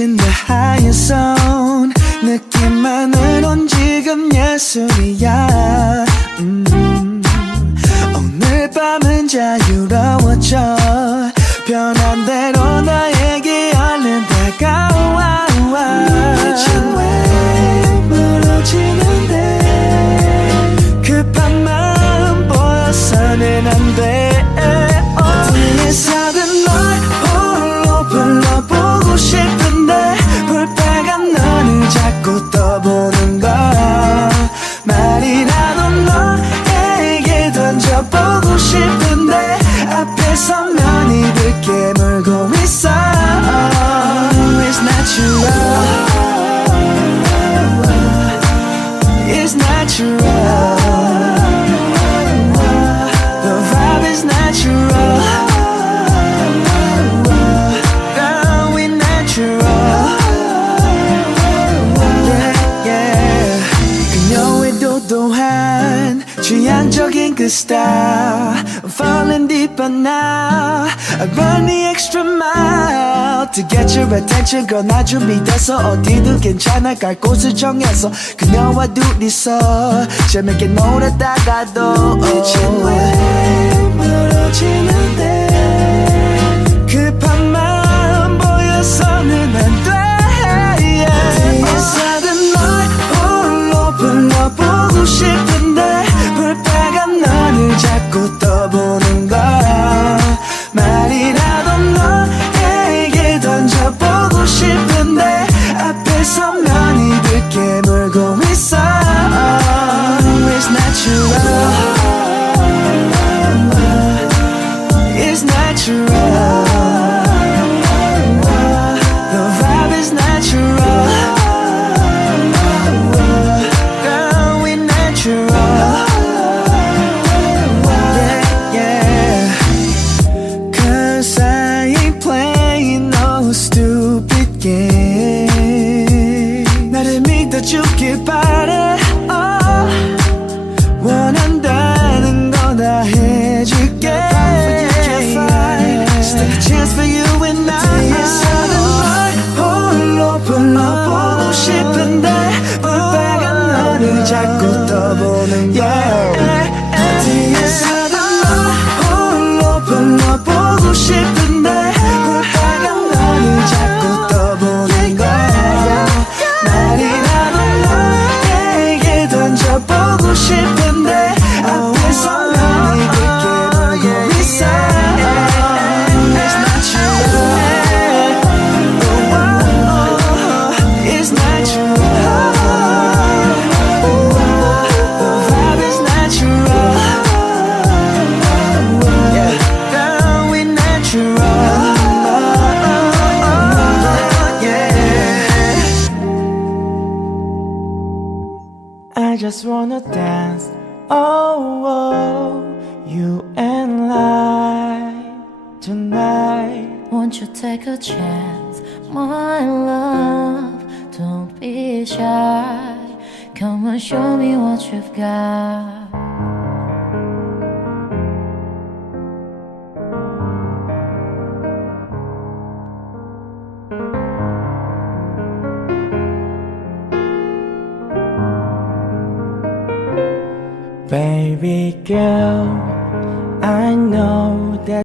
비친 the high zone 느낌만으론 지금 예술이야 오늘 밤은 자유로워져 변한 대로 나에게 얼른 다가와 미친 왜 멀어지는데 급한 마음 보여서는 안돼 어디에서든 널 홀로 불러보고 싶은데 볼빨간 너를 자꾸 떠보는 걸 말이라도 너에게 던져보고 싶은데 앞에 서면 입을 깨물고 있어 It's natural It's natural The vibe is natural Girl, we natural Yeah, yeah 그녀의 도도한 취향적인 그 style I'm falling deeper now I run the extra mile To get your attention girl 나 준비됐어 어디든 괜찮아 갈 곳을 정해서 그녀와 둘이서 재밌게 놀았다가도 미친 왜 멀어지는데 급한 마음 보여서는 안돼 어디에서든 널 홀로 불러보고 싶은데 볼빨간 너를 자꾸 떠보는 걸 말이라도 너에게 던져보고 싶은데 앞에 서면 입을 깨물고 있어 It's natural It's natural The vibe is natural Girl, we natural stupid game 나를 믿어주길 바래 원한다는 거 다 해줄게 Just take a chance for you and I 어디에서든 널 홀로 불러보고 싶은데 볼빨간 너를 자꾸 떠보는 걸 어디에서든 널 홀로 불러보고 싶은데 자꾸 떠보는 걸 말이라도 너에게 던져보고 싶은데 앞에 서면 입을 깨물고 있어 It's natural It's natural The vibe is natural Girl, we natural I just wanna dance, oh, oh, you and I tonight. Won't you take a chance, my love? Don't be shy. Come and show me what you've got. Baby girl, I know that